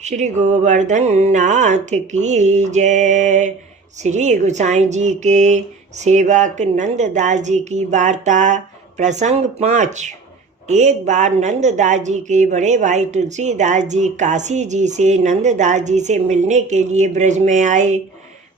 श्री गोवर्धन नाथ की जय। श्री गोसाई जी के सेवक नंददास जी की वार्ता। प्रसंग 5। एक बार नंददास जी के बड़े भाई तुलसीदास जी काशी जी से नंददास जी से मिलने के लिए ब्रज में आए।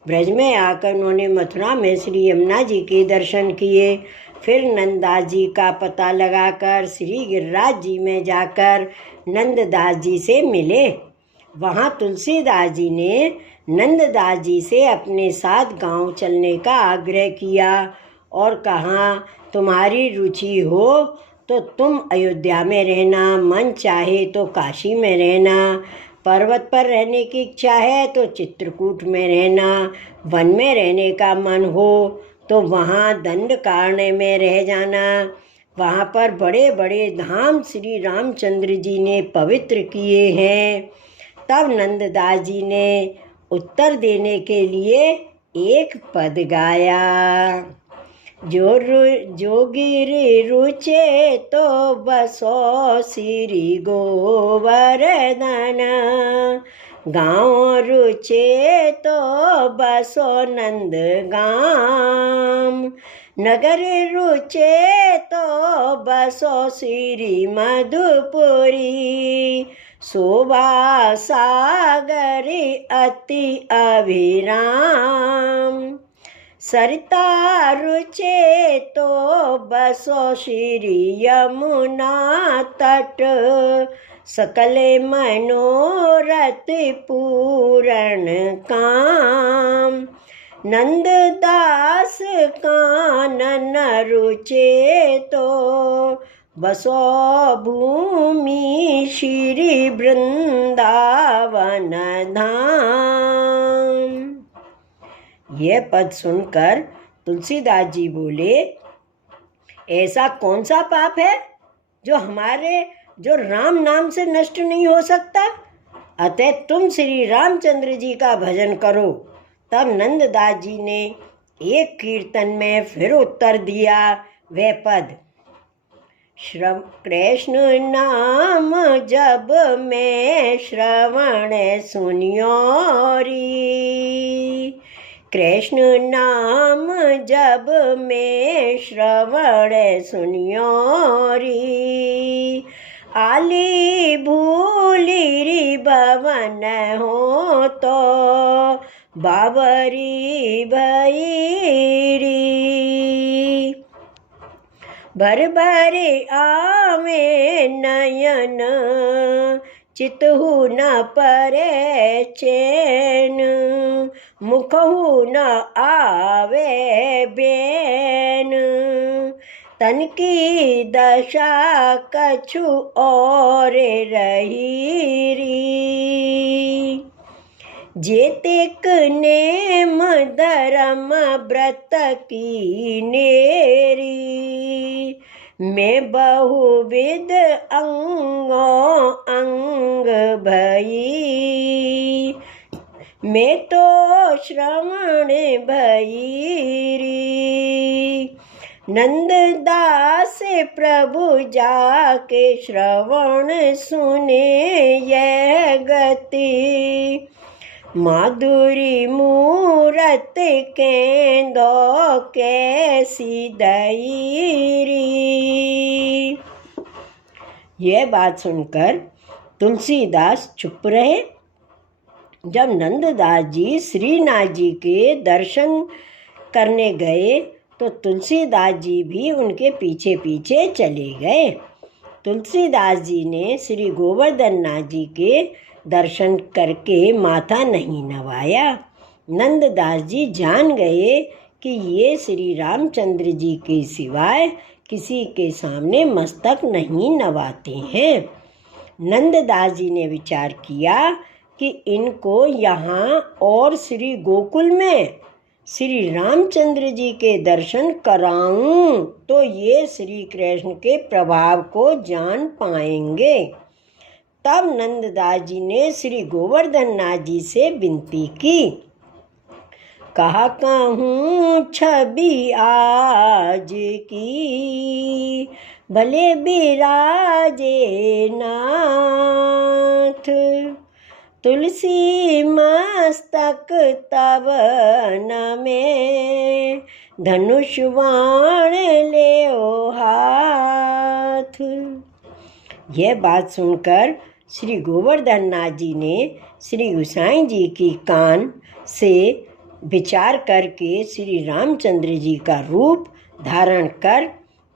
ब्रज में आकर उन्होंने मथुरा में श्री यमुना जी के दर्शन किए। फिर नंददास जी का पता लगाकर श्री गिरिराज जी में जाकर नंददास जी से मिले। वहाँ तुलसीदास जी ने नंददास जी से अपने साथ गांव चलने का आग्रह किया और कहा, तुम्हारी रुचि हो तो तुम अयोध्या में रहना, मन चाहे तो काशी में रहना, पर्वत पर रहने की इच्छा है तो चित्रकूट में रहना, वन में रहने का मन हो तो वहाँ दंडकारण्य में रह जाना। वहाँ पर बड़े बड़े धाम श्री रामचंद्र जी ने पवित्र किए हैं। तब नंददास जी ने उत्तर देने के लिए एक पद गाया। जो गिरि रुचे तो बसो श्री गोवर्धन, गाँव रुचे तो बसो नंद गाम, नगर रुचे तो बसो श्री मधुपुरी, शोभा सागर अति अभिराम, सरिता रुचे तो बसो श्री यमुना तट, सकल मनोरथ पूरण काम, नंददास कानन रुचे तो बसो भूमि श्री वृंदावन धाम। यह पद सुनकर तुलसीदास जी बोले, ऐसा कौन सा पाप है जो राम नाम से नष्ट नहीं हो सकता? अतः तुम श्री रामचंद्र जी का भजन करो। तब नंददास जी ने एक कीर्तन में फिर उत्तर दिया। वह पद, कृष्ण नाम जब मैं श्रवण सुनियो री, कृष्ण नाम जब मैं श्रवण सुनियो री, आली भूली री भवन हो तो बाबरी भैरी, भर भर आवे नयन चितहु न परे चैन, मुखहु न आवे बैन, तन की दशा कछु और रही री, जेतिक नेम धर्म व्रत की नेरी, मैं बहुविध अंगों अंग भई, मैं तो श्रवण भईरी, नंददास प्रभु जाके श्रवण सुने यह गति, माधुरी मूरत केंदो कैसी दईरी। यह बात सुनकर तुलसीदास चुप रहे। जब नंददास जी श्रीनाथ जी के दर्शन करने गए तो तुलसीदास जी भी उनके पीछे पीछे चले गए। तुलसीदास जी ने श्री गोवर्धन नाथ जी के दर्शन करके माथा नहीं नवाया। नंददास जी जान गए कि ये श्री रामचंद्र जी के सिवाय किसी के सामने मस्तक नहीं नवाते हैं। नंददास जी ने विचार किया कि इनको यहाँ और श्री गोकुल में श्री रामचंद्र जी के दर्शन कराऊं तो ये श्री कृष्ण के प्रभाव को जान पाएंगे। तब नंददास जी ने श्री गोवर्धन नाथ जी से विनती की। कहा, कहूँ छवि आज की भले बिराजे नाथ, तुलसी मस्तक तव नमे, धनुष बाण ले ओ हाथ। यह बात सुनकर श्री गोवर्धन नाथ जी ने श्री गोसाई जी की कान से विचार करके श्री रामचंद्र जी का रूप धारण कर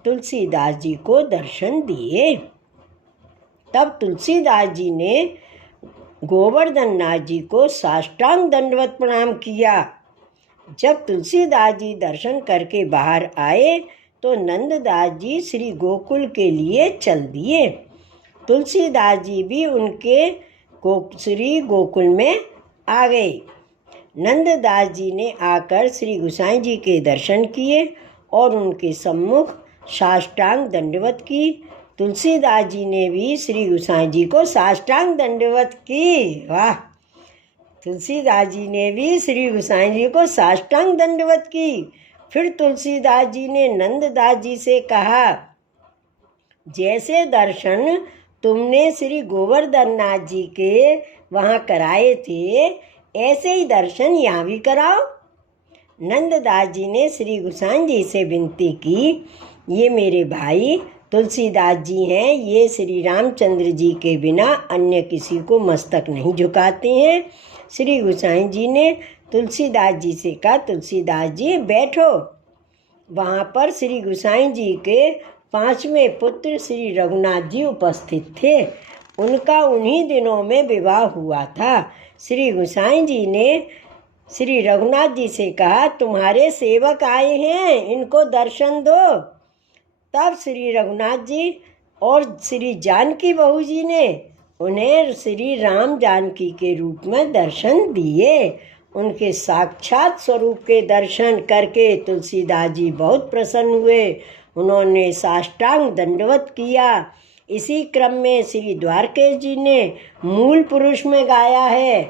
तुलसीदास जी को दर्शन दिए। तब तुलसीदास जी ने गोवर्धन नाथ जी को साष्टांग दंडवत प्रणाम किया। जब तुलसीदास जी दर्शन करके बाहर आए तो नंददास जी श्री गोकुल के लिए चल दिए। तुलसीदास जी भी उनके श्री गोकुल में आ गए। नंददास जी ने आकर श्री गोसाई जी के दर्शन किए और उनके सम्मुख साष्टांग दंडवत की। तुलसीदास जी ने भी श्री गोसाई जी को साष्टांग दंडवत की। वाह! तुलसीदास जी ने भी श्री गोसाई जी को साष्टांग दंडवत की। फिर तुलसीदास जी ने नंददास जी से कहा, जैसे दर्शन तुमने श्री गोवर्धन नाथ जी के वहाँ कराए थे, ऐसे ही दर्शन यहाँ भी कराओ। नंददास जी ने श्री गोसाई जी से विनती की, ये मेरे भाई तुलसीदास जी हैं, ये श्री रामचंद्र जी के बिना अन्य किसी को मस्तक नहीं झुकाते हैं। श्री गोसाई जी ने तुलसीदास जी से कहा, तुलसीदास जी बैठो। वहाँ पर श्री गोसाई जी के 5वें पुत्र श्री रघुनाथ जी उपस्थित थे। उनका उन्हीं दिनों में विवाह हुआ था। श्री गोसाई जी ने श्री रघुनाथ जी से कहा, तुम्हारे सेवक आए हैं, इनको दर्शन दो। तब श्री रघुनाथ जी और श्री जानकी बहू जी ने उन्हें श्री राम जानकी के रूप में दर्शन दिए। उनके साक्षात स्वरूप के दर्शन करके तुलसीदास जी बहुत प्रसन्न हुए। उन्होंने साष्टांग दंडवत किया। इसी क्रम में श्री द्वारकेश जी ने मूल पुरुष में गाया है,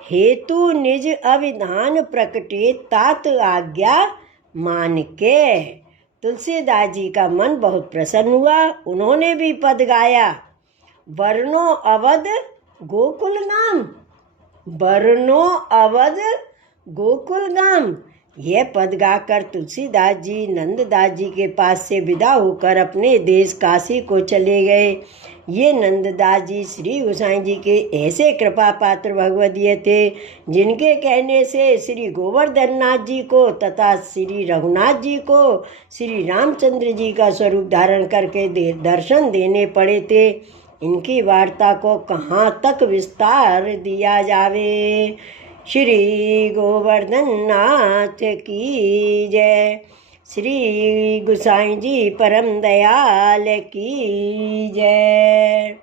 हेतु निज अविधान प्रकटे तात आज्ञा मान के। तुलसीदास जी का मन बहुत प्रसन्न हुआ। उन्होंने भी पद गाया, वर्णो अवध गोकुल गाम, वर्णो अवध गोकुल गाम। यह पद गाकर तुलसीदास जी नंददास जी के पास से विदा होकर अपने देश काशी को चले गए। ये नंददास जी श्री गोसाई जी के ऐसे कृपा पात्र भगवदीय थे, जिनके कहने से श्री गोवर्धन नाथ जी को तथा श्री रघुनाथ जी को श्री रामचंद्र जी का स्वरूप धारण करके दर्शन देने पड़े थे। इनकी वार्ता को कहाँ तक विस्तार दिया जावे। श्री गोवर्धन नाथ की जय। श्री गोसाई जी परम दयाल की जय।